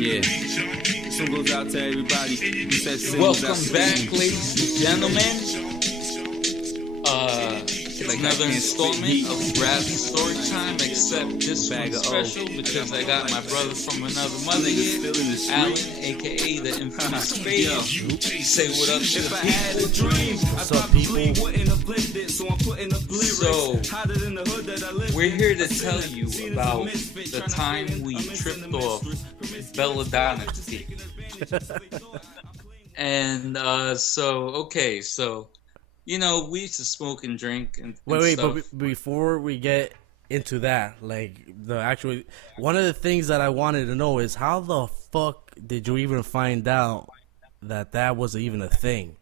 Yeah. This one goes out to everybody who says singles. Welcome back, ladies and gentlemen. It's another installment of Rap Story Time, except this one's special because I got my brother from another mother here, Alan, aka the infamous Fade. Say what up to the people. What's up, people? So, we're here to tell you about the time we tripped off Belladonna tea. And, so, you know, we used to smoke and drink and Wait, stuff. but before we get into that, like, one of the things that I wanted to know is how the fuck did you even find out that was even a thing?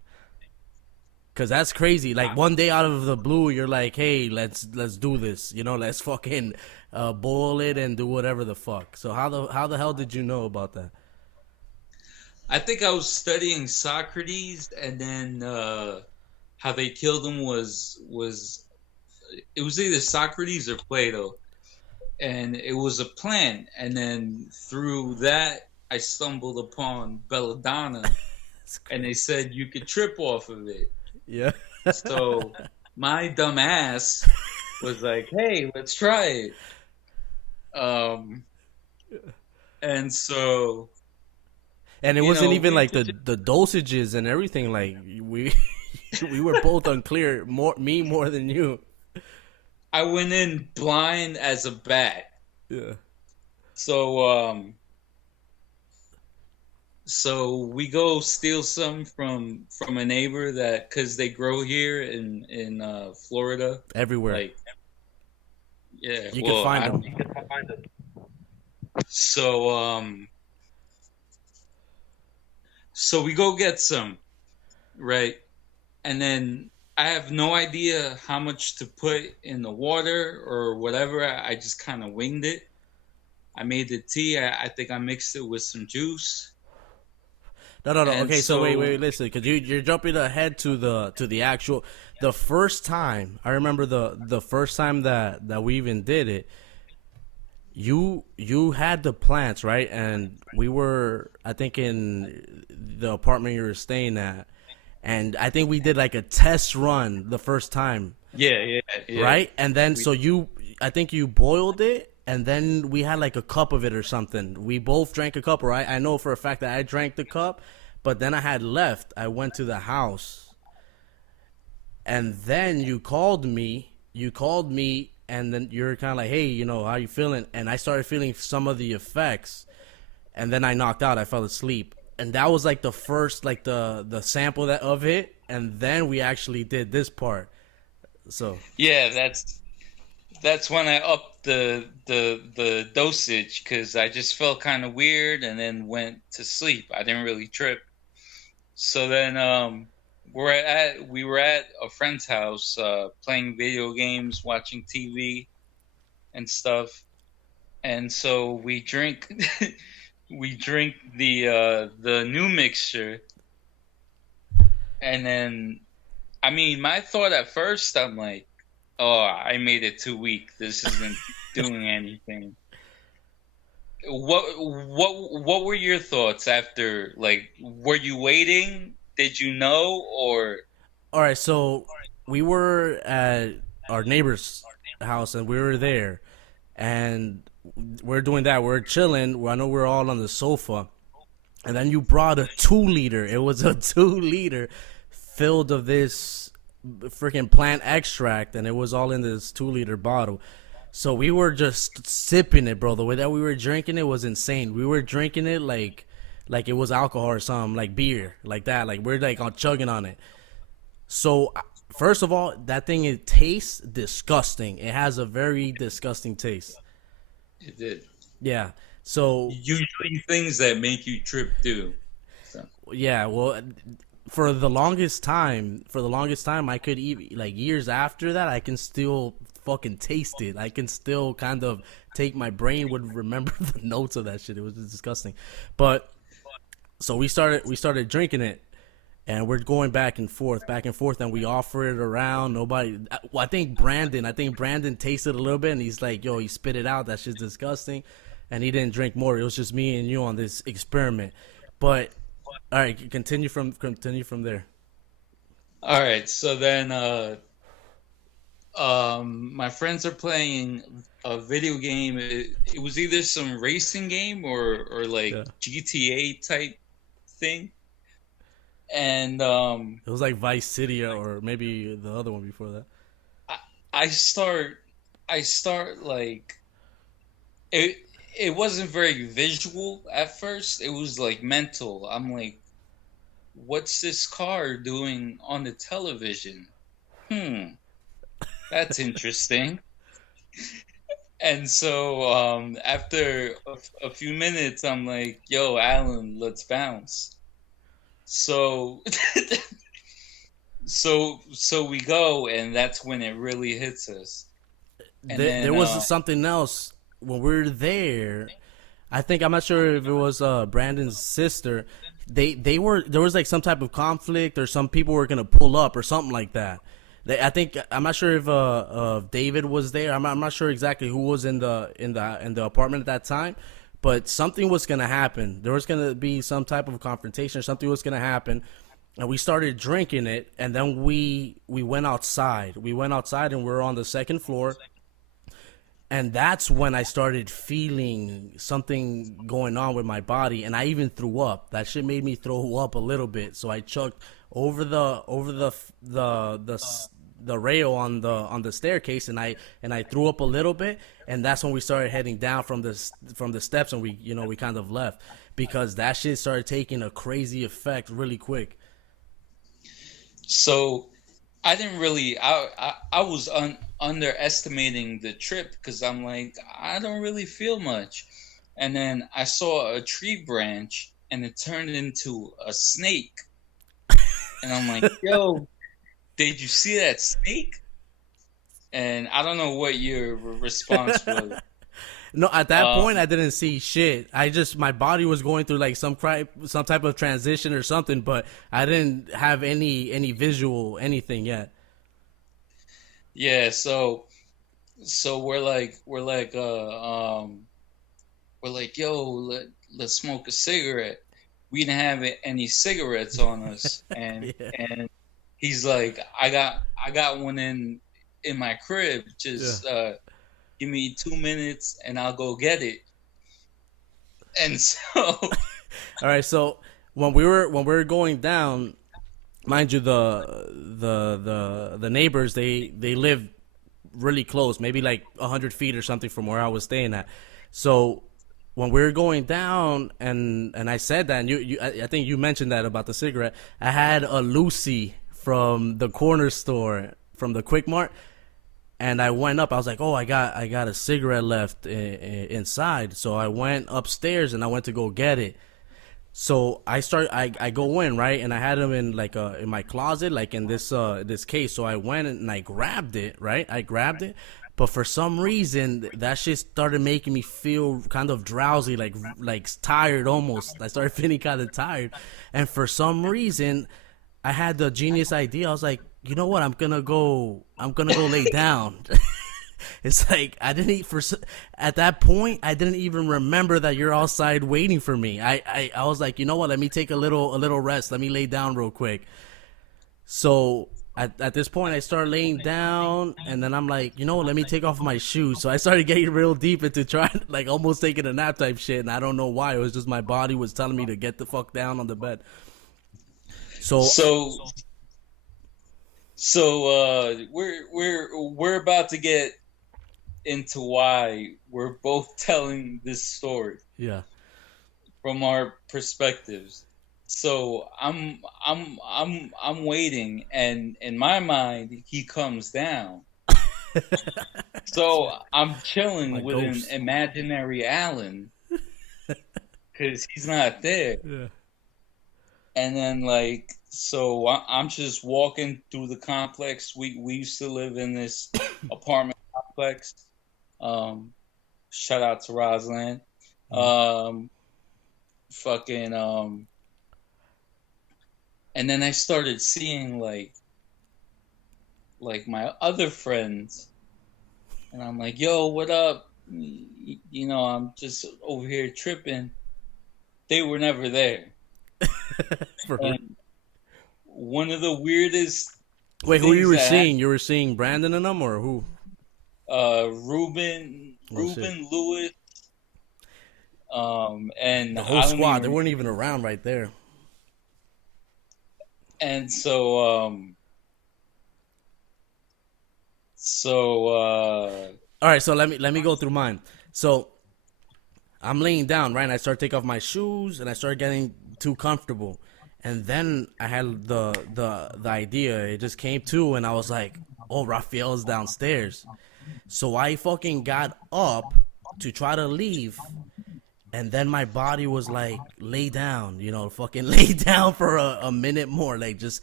Because that's crazy. Like, one day out of the blue, you're like, hey, let's do this. You know, let's fucking boil it and do whatever the fuck. So how the hell did you know about that? I think I was studying Socrates, and then how they killed him was it was either Socrates or Plato, and it was a plan. And then through that, I stumbled upon Belladonna, and they said you could trip off of it. Yeah. So my dumb ass was like, "Hey, let's try it." And so. And it wasn't even like the dosages and everything. Like we were both unclear. Me more than you. I went in blind as a bat. Yeah. So we go steal some from a neighbor because they grow here in Florida. Everywhere. Like, yeah, you can find them. So we go get some, right? And then I have no idea how much to put in the water or whatever. I just kind of winged it. I made the tea. I think I mixed it with some juice. No. Okay, so wait, listen, because you're jumping ahead to the first time. I remember the first time that we even did it. You had the plants, right? And we were, I think, in the apartment you were staying at, and I think we did like a test run the first time. Yeah. Right? And then I think you boiled it, and then we had like a cup of it or something. We both drank a cup, right? I know for a fact that I drank the cup, but then I had left. I went to the house, and then you called me, and then you're kind of like, hey, you know, how you feeling? And I started feeling some of the effects, and then I knocked out. I fell asleep. And that was like the first, like the sample of it, and then we actually did this part. So yeah, that's when I upped the dosage because I just felt kind of weird, and then went to sleep. I didn't really trip. So then we were at a friend's house playing video games, watching TV, and stuff. And so we drink. We drink the new mixture, and then, I mean, my thought at first, I'm like, oh, I made it too weak. This isn't doing anything. What were your thoughts after? Like, were you waiting? Did you know, or? All right, so we were at our neighbor's house, and we were there, and we're doing that. We're chilling. I know we're all on the sofa. And then you brought a 2-liter. It was a 2-liter filled of this freaking plant extract. And it was all in this 2-liter bottle. So we were just sipping it, bro. The way that we were drinking it was insane. We were drinking it like it was alcohol or something, like beer, like that. Like we're like on chugging on it. So first of all, that thing, it tastes disgusting. It has a very disgusting taste. It did. Yeah. So usually things that make you trip do. So. Yeah. Well, for the longest time, I could eat, like, years after that, I can still fucking taste it. I can still kind of my brain would remember the notes of that shit. It was disgusting. But so we started drinking it. And we're going back and forth, and we offer it around. Nobody. Well, I think Brandon tasted a little bit, and he's like, "Yo, he spit it out. That shit's disgusting." and he didn't drink more. It was just me and you on this experiment. But all right, continue from there. All right, so then my friends are playing a video game. It was either some racing game or like Yeah, GTA type thing. And it was like Vice City or maybe the other one before that. I, I start I start like it it wasn't very visual at first. It was like mental. I'm like, what's this car doing on the television? Hmm, that's interesting. And so after a few minutes, I'm like, yo, Alan, let's bounce. So so we go, and that's when it really hits us. And There then was something else when we were there. I think I'm not sure if it was Brandon's sister. They were there was like some type of conflict or some people were gonna pull up or something like that. I think I'm not sure if David was there. I'm not sure exactly who was in the apartment at that time, but something was gonna happen. There was gonna be some type of confrontation or something was gonna happen, and we started drinking it, and then we went outside. We went outside and we were on the second floor, and that's when I started feeling something going on with my body, and I even threw up. That shit made me throw up a little bit, so I chucked over the rail on the staircase, and I threw up a little bit, and that's when we started heading down from the steps, and we kind of left because that shit started taking a crazy effect really quick. so I didn't really. I was underestimating the trip because I'm like, I don't really feel much, and then I saw a tree branch, and it turned into a snake, and I'm like, yo, did you see that snake? And I don't know what your response was. No, at that Um, point I didn't see shit. I just my body was going through like some type of transition or something, but I didn't have any visual anything yet. yeah, so we're like, yo, let's smoke a cigarette. We didn't have any cigarettes on us, and Yeah, and he's like, I got one in my crib. yeah. Just give me 2 minutes, and I'll go get it. And so All right, so when we were going down, mind you, the neighbors they live really close, maybe like 100 feet or something from where I was staying at. So when we were going down, and I said that, and I think you mentioned that about the cigarette. I had a Lucy from the corner store from the Quick Mart, and I went up. I was like, oh, I got a cigarette left inside. So I went upstairs and I went to go get it. So I go in, right, and I had them in like in my closet, like in this case. So I went and I grabbed it, right? I grabbed it, but for some reason that shit started making me feel kind of drowsy, like tired almost. I started feeling kind of tired, and for some reason I had the genius idea. I was like, you know what? I'm gonna go lay down. It's like I didn't at that point I didn't even remember that you're outside waiting for me. I was like, you know what? Let me take a little rest. Let me lay down real quick. So at this point I started laying down, and then I'm like, you know what? Let me take off my shoes. So I started getting real deep into trying, like almost taking a nap type shit, and I don't know why. It was just my body was telling me to get the fuck down on the bed. So so we're about to get into why we're both telling this story yeah. from our perspectives. So I'm waiting, and in my mind he comes down. So I'm My chilling with an ghost. imaginary Alan because he's not there. Yeah. And then like so I'm just walking through the complex. We used to live in this apartment complex. Um, Shout out to Rosalind. Um, fucking and then I started seeing like my other friends, and I'm like, yo, what up? I'm just over here tripping. They were never there. And one of the weirdest Wait, who you things were that seeing? You were seeing Brandon and them, or who? Ruben, Oh shit! Lewis, and The whole I don't squad. They even, weren't even around right there. and so All right, so let me go through mine. So I'm laying down, right? And I start to take off my shoes, and I start getting too comfortable. And then I had the idea. It just came to, and I was like, "Oh, Raphael's downstairs." So I fucking got up to try to leave, and then my body was like, "Lay down," fucking lay down for a minute more, like just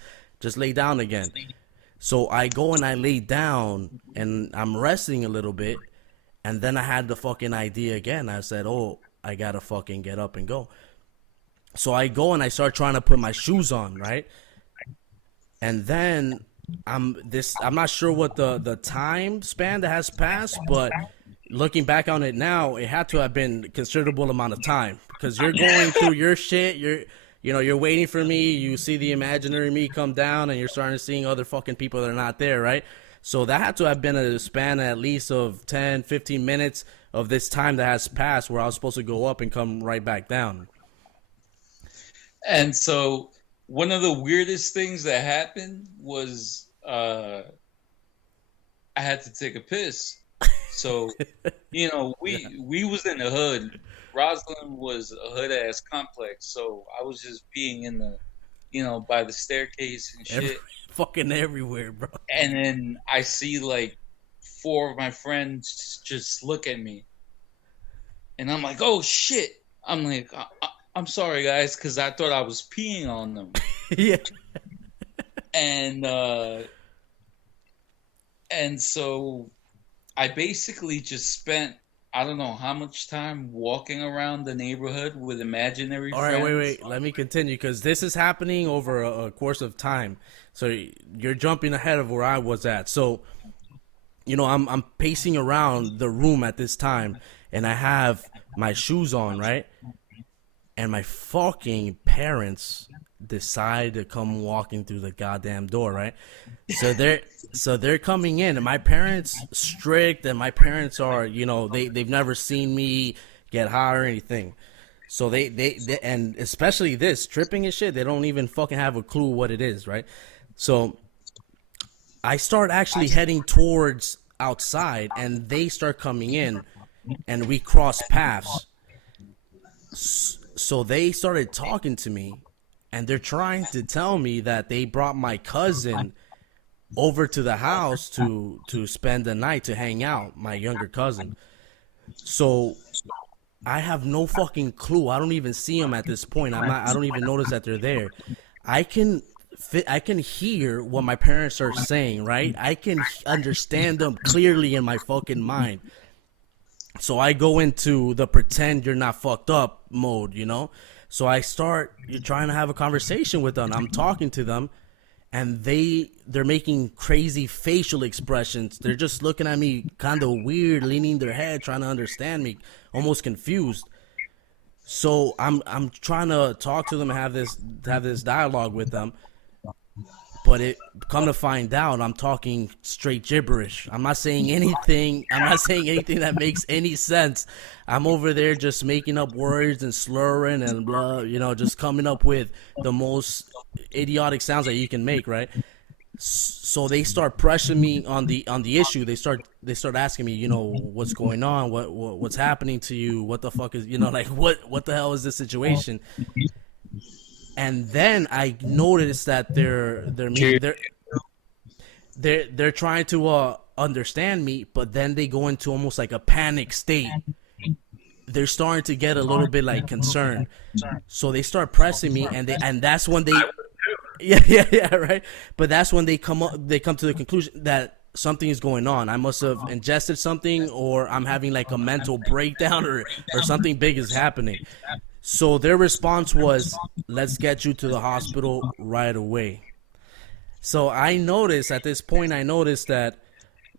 lay down again. So I go and I lay down, and I'm resting a little bit, and then I had the fucking idea again. I said, "Oh, I gotta fucking get up and go." So I go and I start trying to put my shoes on, right? And then I'm not sure what the time span that has passed, but looking back on it now, it had to have been a considerable amount of time because you're going through your shit. You're waiting for me. You see the imaginary me come down, and you're starting to seeing other fucking people that are not there, right? So that had to have been a span at least of 10, 15 minutes of this time that has passed where I was supposed to go up and come right back down. and so one of the weirdest things that happened was I had to take a piss. So we was in the hood. Roslyn was a hood ass complex, so I was just being in the by the staircase and shit. Fucking everywhere, bro. And then I see like four of my friends just look at me, and I'm like, "Oh shit!" I'm like, "I'm sorry, guys," because I thought I was peeing on them. Yeah. And and so I basically just spent I don't know how much time walking around the neighborhood with imaginary All friends. right, wait. Let me continue because this is happening over a course of time. So you're jumping ahead of where I was at. So, I'm pacing around the room at this time, and I have my shoes on, right? And my fucking parents decide to come walking through the goddamn door, right? So they're coming in, and my parents strict, and my parents are, they've never seen me get high or anything. So they and especially this tripping and shit, they don't even fucking have a clue what it is, right? So I start actually heading towards outside, and they start coming in, and we cross paths. So they started talking to me, and they're trying to tell me that they brought my cousin over to the house to spend the night, to hang out, my younger cousin. So I have no fucking clue. I don't even see them at this point. I don't even notice that they're there. I can hear what my parents are saying, right? I can understand them clearly in my fucking mind. So I go into the pretend you're not fucked up mode, So I start trying to have a conversation with them. I'm talking to them, and they're making crazy facial expressions. They're just looking at me kind of weird, leaning their head, trying to understand me, almost confused. So I'm trying to talk to them and have this dialogue with them. But it come to find out, I'm talking straight gibberish. I'm not saying anything. I'm not saying anything that makes any sense. I'm over there just making up words and slurring and blah, just coming up with the most idiotic sounds that you can make, right? So they start pressing me on the issue. They start asking me, what's going on, what's happening to you, what the fuck is, like what the hell is this situation? And then I noticed that they're trying to understand me, but then they go into almost like a panic state. They're starting to get a little bit like concerned, so they start pressing me, and that's when they, yeah, right. But that's when they come to the conclusion that something is going on. I must have ingested something, or I'm having like a mental breakdown, or something big is happening. So their response was, "Let's get you to the hospital right away." So at this point, I noticed that,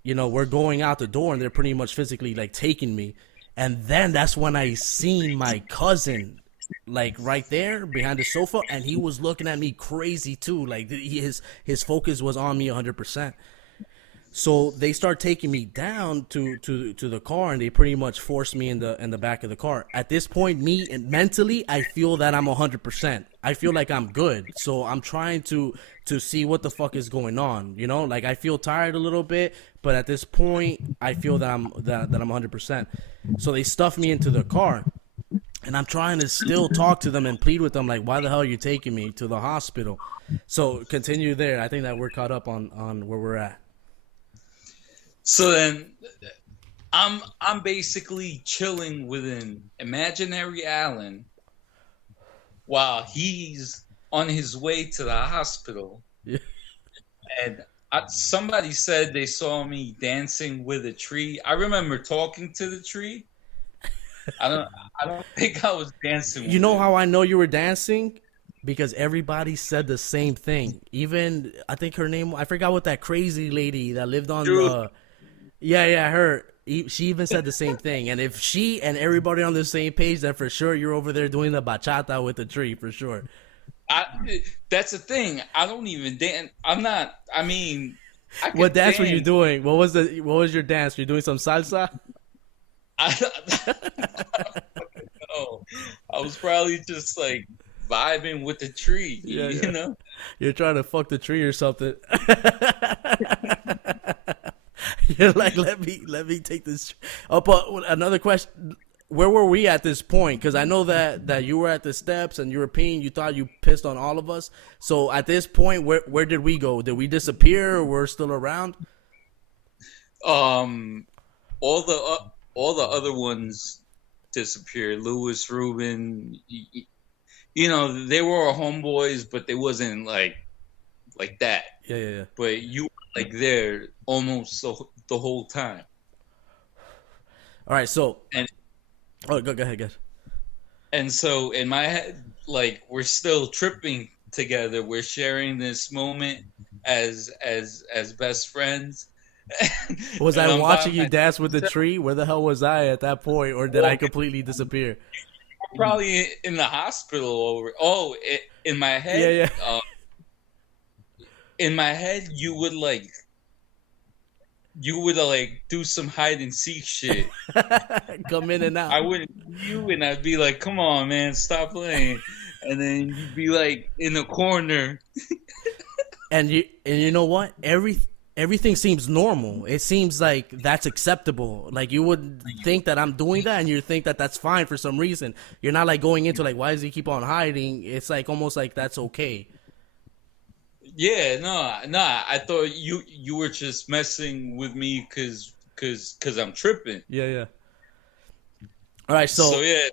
we're going out the door and they're pretty much physically like taking me. And then that's when I seen my cousin like right there behind the sofa, and he was looking at me crazy too. Like his focus was on me 100%. So they start taking me down to the car, and they pretty much force me in the back of the car. At this point, me and mentally, I feel that I'm 100%. I feel like I'm good. So I'm trying to see what the fuck is going on. Like I feel tired a little bit, but at this point, I feel that I'm 100%. So they stuff me into the car, and I'm trying to still talk to them and plead with them, like, why the hell are you taking me to the hospital? So continue there. I think that we're caught up on where we're at. So then I'm basically chilling with an imaginary Alan while he's on his way to the hospital. Yeah. And somebody said they saw me dancing with a tree. I remember talking to the tree. I don't think I was dancing with it. How I know you were dancing? Because everybody said the same thing. Even, I think her name, I forgot what that crazy lady that lived on the... Yeah, her. She even said the same thing. And if she and everybody on the same page, then for sure you're over there doing the bachata with the tree, for sure. That's the thing. I don't even dance. I'm not. I mean, what dance were you doing? What was your dance? You're doing some salsa? I was probably just like vibing with the tree. Yeah, you know. You're trying to fuck the tree or something. You're like, let me take this. Oh, but another question: where were we at this point? Because I know that you were at the steps and you were peeing. You thought you pissed on all of us. So at this point, where did we go? Did we disappear, or we're still around? All the other ones disappeared. Lewis, Ruben, they were our homeboys, but they wasn't like that. Yeah. But you were like there almost the whole time. All right, so go ahead. And so in my head, like, we're still tripping together. We're sharing this moment as best friends. Was I watching you dance with the tree? Where the hell was I at that point, or did I completely disappear? Probably in the hospital. In my head. Yeah. In my head, you would do some hide and seek shit. Come in and out. I wouldn't you, and I'd be like, "Come on, man, stop playing," and then you'd be like in the corner. and you know what? Everything seems normal. It seems like that's acceptable. Like, you would think that I'm doing that, and you think that that's fine for some reason. You're not like going into like, why does he keep on hiding? It's like almost like that's okay. Yeah, no. I thought you were just messing with me because I'm tripping. Yeah. All right, so yeah.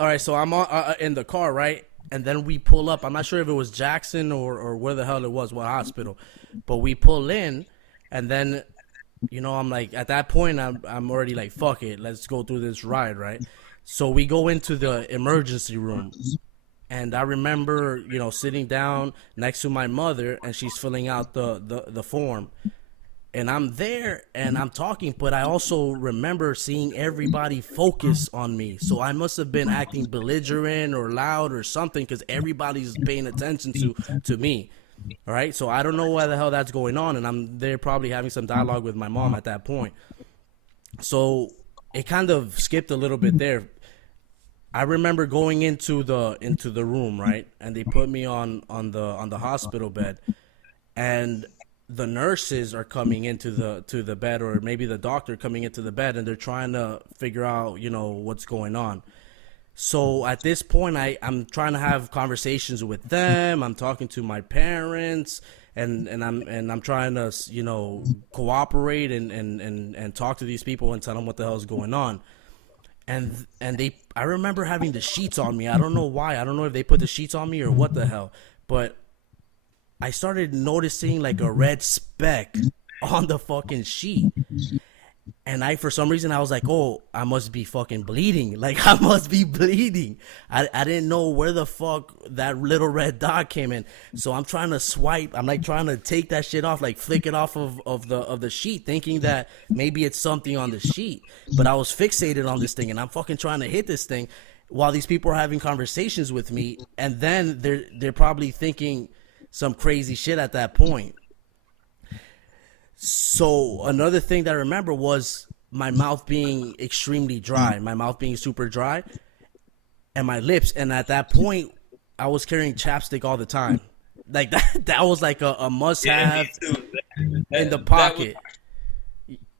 All right, so I'm in the car, right? And then we pull up. I'm not sure if it was Jackson or where the hell it was, what hospital. But we pull in, and then, I'm like, at that point, I'm already like, fuck it, let's go through this ride, right? So we go into the emergency room. And I remember, sitting down next to my mother, and she's filling out the form. And I'm there, and I'm talking, but I also remember seeing everybody focus on me. So I must have been acting belligerent or loud or something, because everybody's paying attention to me. All right? So I don't know why the hell that's going on, and I'm there probably having some dialogue with my mom at that point. So it kind of skipped a little bit there. I remember going into the room, right? And they put me on the hospital bed, and the nurses are coming into the bed, or maybe the doctor coming into the bed, and they're trying to figure out, what's going on. So at this point, I'm trying to have conversations with them. I'm talking to my parents, and I'm trying to cooperate and talk to these people and tell them what the hell is going on. And I remember having the sheets on me. I don't know why. I don't know if they put the sheets on me or what the hell. But I started noticing like a red speck on the fucking sheet. And for some reason, I was like, oh, I must be fucking bleeding. Like, I must be bleeding. I didn't know where the fuck that little red dot came in. So I'm trying to swipe. I'm like trying to take that shit off, like flick it off of the sheet, thinking that maybe it's something on the sheet. But I was fixated on this thing, and I'm fucking trying to hit this thing while these people are having conversations with me. And then they're probably thinking some crazy shit at that point. So another thing that I remember was my mouth being extremely dry, my mouth being super dry, and my lips. And at that point, I was carrying chapstick all the time. Like that was like a must-have in the pocket.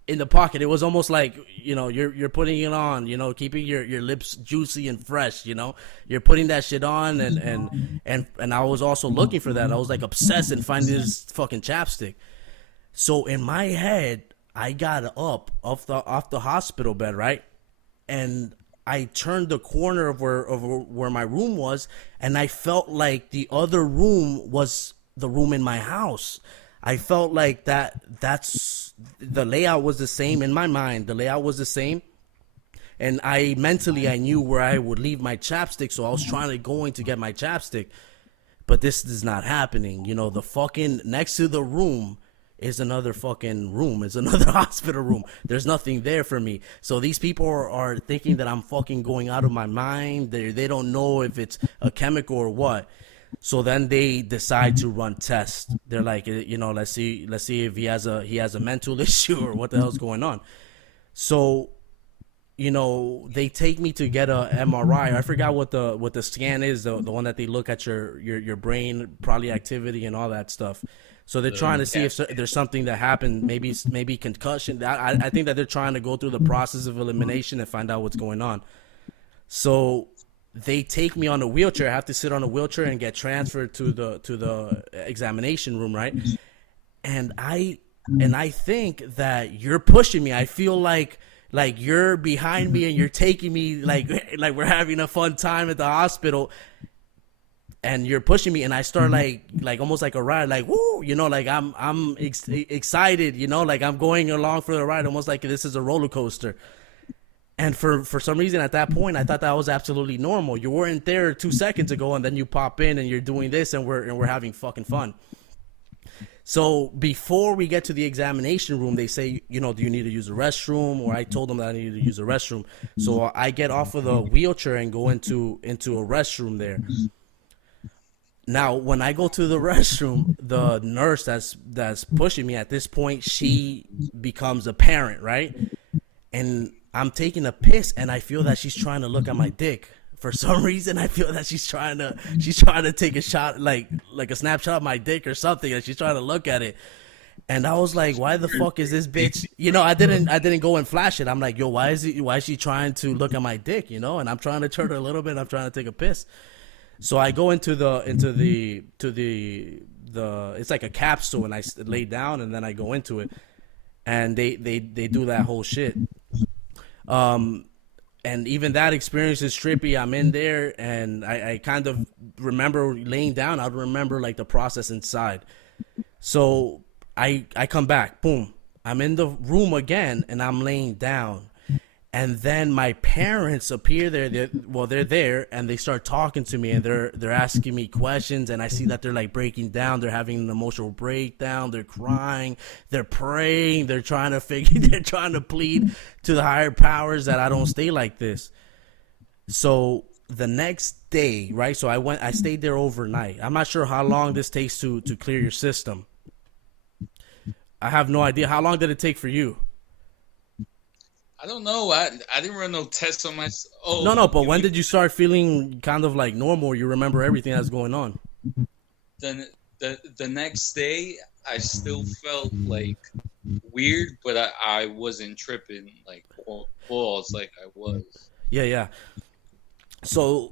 In the pocket, it was almost like, you know, you're putting it on, you know, keeping your lips juicy and fresh, you know, you're putting that shit on, and I was also looking for that. I was like obsessed in finding this fucking chapstick. So in my head, I got up off the hospital bed, right? And I turned the corner of where my room was, and I felt like the other room was the room in my house. I felt like that's the layout was the same in my mind. The layout was the same. And I knew where I would leave my chapstick, so I was trying to go in to get my chapstick. But this is not happening. You know, the fucking next to the room is another fucking room. It's another hospital room. There's nothing there for me. So these people are thinking that I'm fucking going out of my mind. They don't know if it's a chemical or what. So then they decide to run tests. They're like, you know, let's see if he has a mental issue or what the hell's going on. So, you know, they take me to get a MRI. I forgot what the scan is, the one that they look at your brain, probably activity and all that stuff. So they're trying to see if there's something that happened, maybe concussion. I think that they're trying to go through the process of elimination and find out what's going on. So they take me on a wheelchair. I have to sit on a wheelchair and get transferred to the examination room, right? And I think that you're pushing me. I feel like you're behind me and you're taking me like we're having a fun time at the hospital. And you're pushing me, and I start like almost like a ride, like woo, you know, like I'm excited, you know, like I'm going along for the ride, almost like this is a roller coaster. And for some reason at that point, I thought that was absolutely normal. You weren't there 2 seconds ago, and then you pop in and you're doing this, and we're having fucking fun. So before we get to the examination room, they say, you know, do you need to use a restroom? Or I told them that I needed to use a restroom. So I get off of the wheelchair and go into a restroom there. Now, when I go to the restroom, the nurse that's pushing me at this point, she becomes a parent, right? And I'm taking a piss, and I feel that she's trying to look at my dick. For some reason, I feel that she's trying to take a shot, like a snapshot of my dick or something, and she's trying to look at it. And I was like, why the fuck is this bitch? You know, I didn't go and flash it. I'm like, yo, why is she trying to look at my dick? You know, and I'm trying to turn a little bit. I'm trying to take a piss. So I go into the it's like a capsule, and I lay down, and then I go into it, and they do that whole shit. And even that experience is trippy. I'm in there, and I kind of remember laying down. I remember like the process inside. So I come back, boom. I'm in the room again, and I'm laying down. And then my parents appear there. They're there, and they start talking to me, and they're asking me questions. And I see that they're like breaking down. They're having an emotional breakdown. They're crying. They're praying. They're trying to plead to the higher powers that I don't stay like this. So the next day, right? So I stayed there overnight. I'm not sure how long this takes to clear your system. I have no idea. How long did it take for you? I don't know. I didn't run no tests on my. Oh no. But when did you start feeling kind of like normal? You remember everything that's going on. The next day, I still felt like weird, but I wasn't tripping like balls like I was. Yeah. So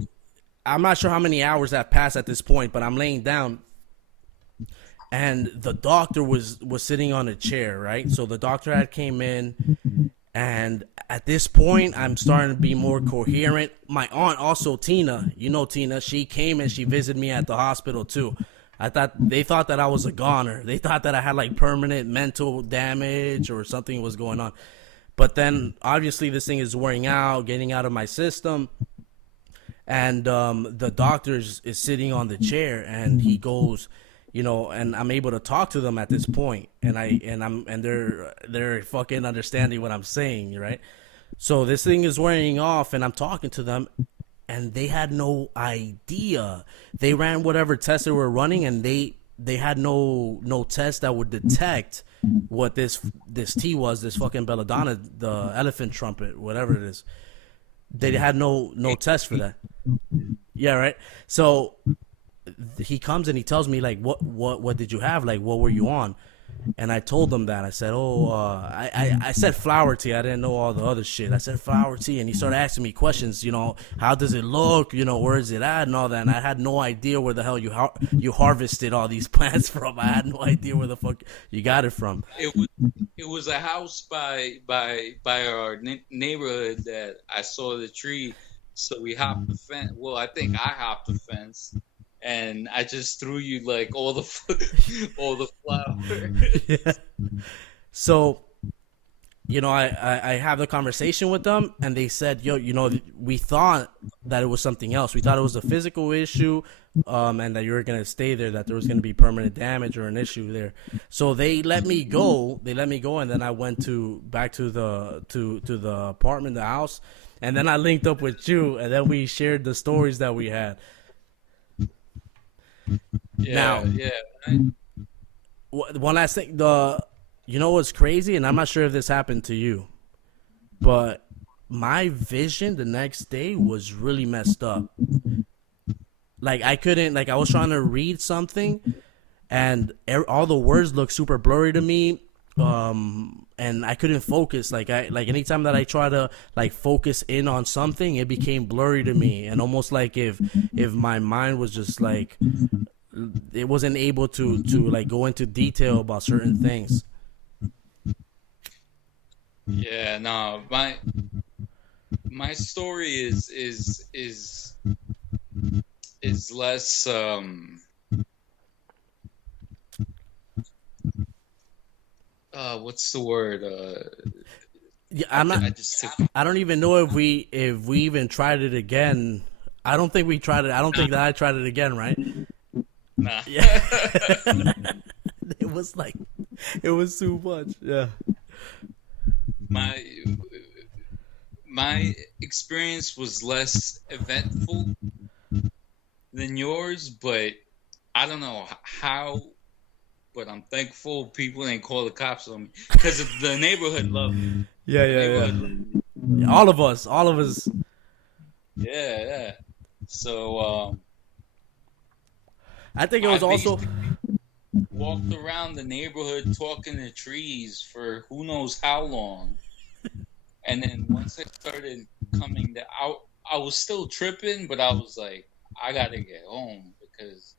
I'm not sure how many hours have passed at this point, but I'm laying down, and the doctor was sitting on a chair, right? So the doctor had came in. And at this point, I'm starting to be more coherent. My aunt also, Tina, you know Tina, she came and she visited me at the hospital too. They thought that I was a goner. They thought that I had like permanent mental damage or something was going on. But then obviously this thing is wearing out, getting out of my system. And the doctor is sitting on the chair, and he goes, and I'm able to talk to them at this point, and they're fucking understanding what I'm saying, right? So this thing is wearing off, and I'm talking to them, and they had no idea. They ran whatever tests they were running, and they had no test that would detect what this tea was, this fucking belladonna, the elephant trumpet, whatever it is. They had no test for that. Yeah, right. So he comes and he tells me, like, what did you have? Like, what were you on? And I told them that. I said, I said flower tea. I didn't know all the other shit. I said flower tea, and he started asking me questions. How does it look? Where is it at, and all that. And I had no idea where the hell you harvested all these plants from. I had no idea where the fuck you got it from. It was a house by our neighborhood that I saw the tree, so we hopped the fence. Well, I think I hopped the fence, and I just threw you like all the flowers. Yeah. So, I have the conversation with them, and they said, yo, we thought that it was something else. We thought it was a physical issue, and that you were going to stay there, that there was going to be permanent damage or an issue there. So they let me go. And then I went back to the apartment, the house, and then I linked up with you, and then we shared the stories that we had. Yeah. One last thing, what's crazy, and I'm not sure if this happened to you, but my vision the next day was really messed up. Like I couldn't, like I was trying to read something, and all the words looked super blurry to me, and I couldn't focus. Like anytime that I try to like focus in on something, it became blurry to me, and almost like if my mind was just like, it wasn't able to like go into detail about certain things. Yeah, no, my story is less what's the word? Yeah, I don't even know if we even tried it again. I don't think we tried it. I don't think that I tried it again, right? Nah. Yeah. It was too much. Yeah. My experience was less eventful than yours, but I don't know how. But I'm thankful people didn't call the cops on me because the neighborhood loved me. Yeah. All of us. Yeah. So I think it was also walked around the neighborhood talking to trees for who knows how long, and then once I started coming out, I was still tripping, but I was like, I gotta get home because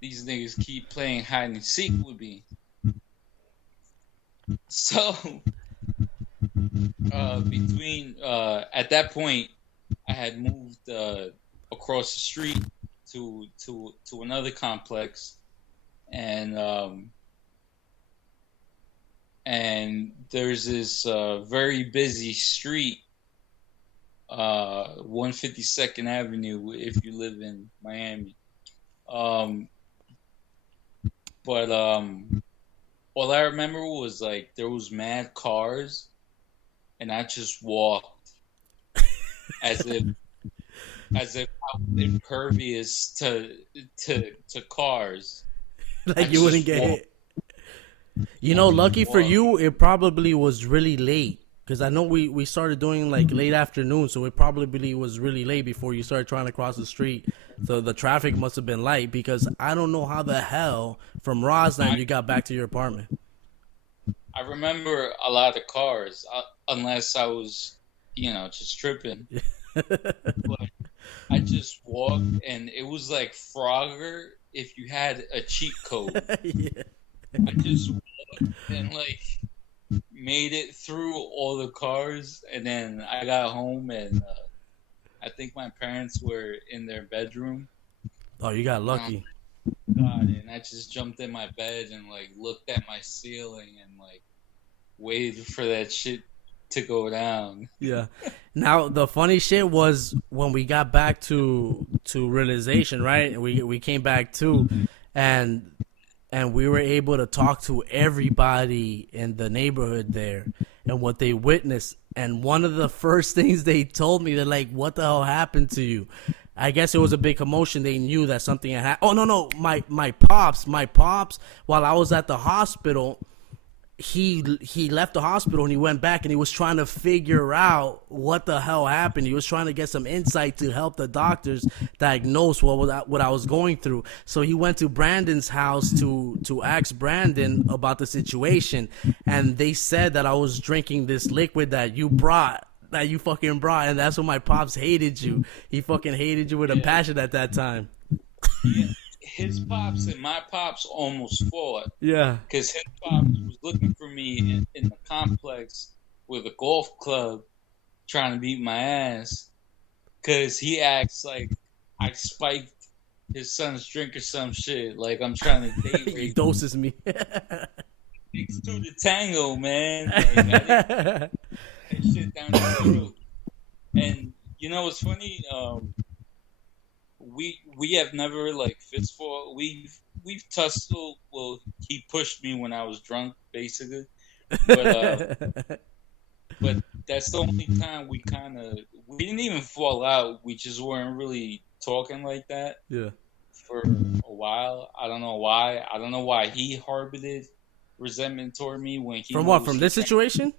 these niggas keep playing hide and seek with me. So at that point, I had moved across the street to another complex, and there's this very busy street, 152nd Avenue, if you live in Miami. But all I remember was like there was mad cars, and I just walked as if I was impervious to cars. Like you wouldn't get hit. Lucky for you, it probably was really late. Because I know we started doing like late afternoon, so it probably was really late before you started trying to cross the street. So the traffic must have been light, because I don't know how the hell from Rosline you got back to your apartment. I remember a lot of cars, unless I was, just tripping. But I just walked, and it was like Frogger if you had a cheat code. Yeah. I just walked and like made it through all the cars, and then I got home, and I think my parents were in their bedroom. Oh, you got lucky. God, and I just jumped in my bed and like looked at my ceiling and like waited for that shit to go down. Yeah. Now the funny shit was when we got back to realization, right? We came back to, and we were able to talk to everybody in the neighborhood there and what they witnessed. And one of the first things they told me, they're like, "What the hell happened to you?" I guess it was a big commotion. They knew that something had happened. Oh no, my pops, while I was at the hospital, he left the hospital and he went back and he was trying to figure out what the hell happened. He was trying to get some insight to help the doctors diagnose what I was going through. So he went to Brandon's house to ask Brandon about the situation, and they said that I was drinking this liquid that you fucking brought, and that's when my pops hated you. He fucking hated you with a passion at that time. Yeah. His pops and my pops almost fought. Yeah. Because his pops was looking for me in the complex with a golf club trying to beat my ass. Because he acts like I spiked his son's drink or some shit. Like I'm trying to date rape. He doses me. It's to the tango, man. Like, I didn't that shit down the throat. And you know what's funny? We have never like fist fought. We've tussled. Well, he pushed me when I was drunk, basically. But that's the only time we didn't even fall out. We just weren't really talking like that. Yeah. For a while. I don't know why. I don't know why he harbored resentment toward me when he. From what? From this situation?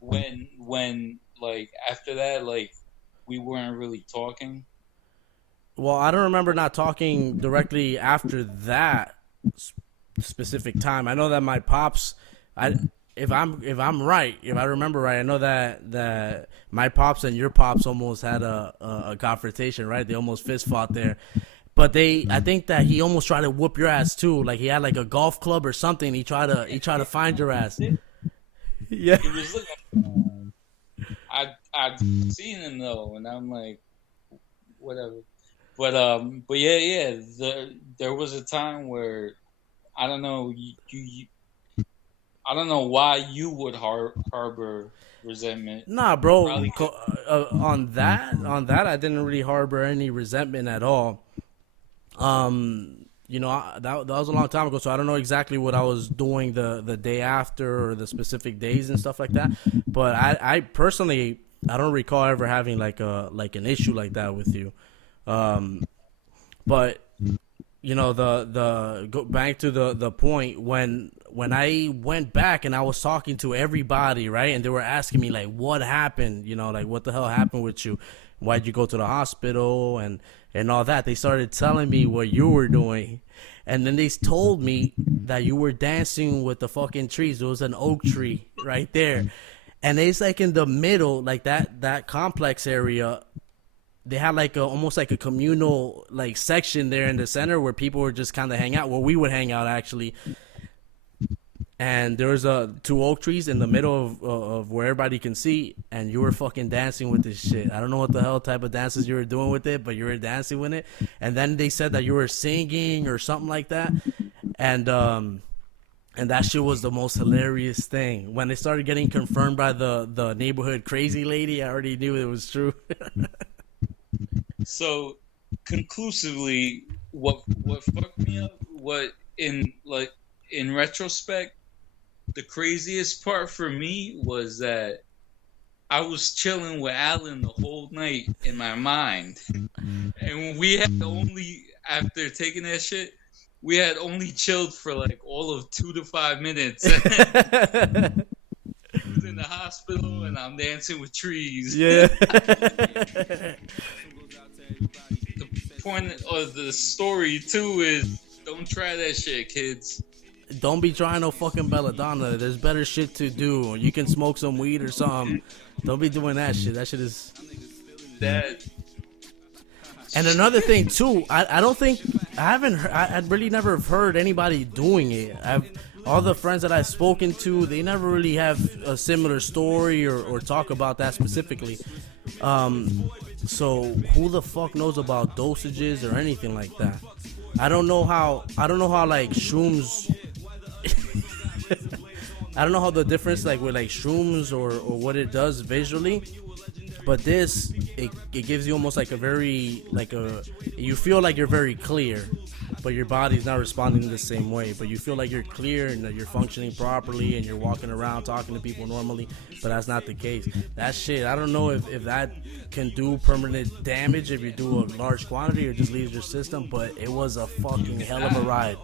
When like after that, like we weren't really talking. Well, I don't remember not talking directly after that specific time. I know that my pops, if I remember right, I know that my pops and your pops almost had a confrontation, right? They almost fist fought there. But I think that he almost tried to whoop your ass too. Like he had like a golf club or something. He tried to find your ass. Yeah. He was looking. I'd seen him though, and I'm like, whatever. But yeah. There was a time where I don't know I don't know why you would harbor resentment. Nah, bro. On that, I didn't really harbor any resentment at all. You know, that was a long time ago, so I don't know exactly what I was doing the day after or the specific days and stuff like that. But I personally, I don't recall ever having like an issue like that with you. But you know, go back to the point when I went back and I was talking to everybody, right? And they were asking me like, what happened? You know, like what the hell happened with you? Why'd you go to the hospital and all that? They started telling me what you were doing. And then they told me that you were dancing with the fucking trees. There was an oak tree right there. And it's like in the middle, like that complex area. They had like almost like a communal like section there in the center where people would just kind of hang out, where we would hang out actually. And there was two oak trees in the middle of where everybody can see, and you were fucking dancing with this shit. I don't know what the hell type of dances you were doing with it, but you were dancing with it. And then they said that you were singing or something like that, and that shit was the most hilarious thing. When it started getting confirmed by the neighborhood crazy lady, I already knew it was true. So, conclusively, what fucked me up? What in retrospect, the craziest part for me was that I was chilling with Alan the whole night in my mind, and we had only after taking that shit, we had only chilled for like all of 2 to 5 minutes. He was in the hospital, and I'm dancing with trees. Yeah. The point of the story too is don't try that shit, kids. Don't be trying no fucking Belladonna. There's better shit to do. You can smoke some weed or something. Don't be doing that shit. That shit is that. And another thing too, I don't think I really never heard anybody doing it. All the friends that I've spoken to, they never really have a similar story or talk about that specifically. So who the fuck knows about dosages or anything like that? I don't know how like shrooms I don't know how the difference like with like shrooms or what it does visually, but this it gives you almost like a very like a you feel like you're very clear, but your body's not responding the same way. But you feel like you're clear and that you're functioning properly and you're walking around talking to people normally, but that's not the case. That shit, I don't know if that can do permanent damage if you do a large quantity or just leaves your system, but it was a fucking hell of a ride.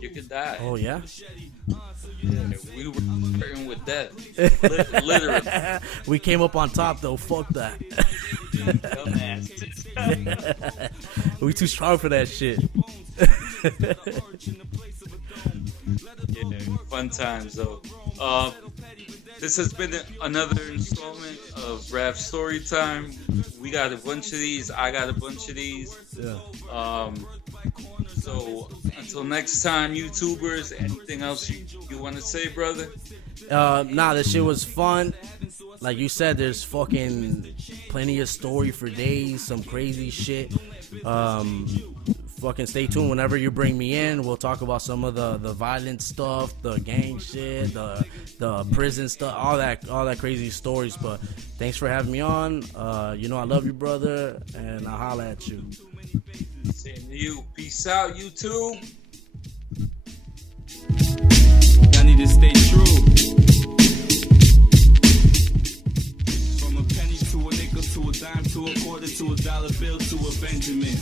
You could die. Oh yeah? Yeah, we were flirting with death. Literally. We came up on top though, fuck that. Dumbasses. We too strong for that shit. Yeah, fun times though. This has been another installment of Rav Story Time. We got a bunch of these. I got a bunch of these. Yeah. So until next time, YouTubers, anything else you want to say, brother? Nah, this shit was fun. Like you said, there's fucking plenty of story for days, some crazy shit. Fucking stay tuned whenever you bring me in. We'll talk about some of the violent stuff, the gang shit, the prison stuff, all that crazy stories. But thanks for having me on. You know I love you, brother, and I'll holla at you. Same to you. Peace out, YouTube. Y'all need to stay true. From a penny to a nickel to a dime to a quarter to a dollar bill to a Benjamin.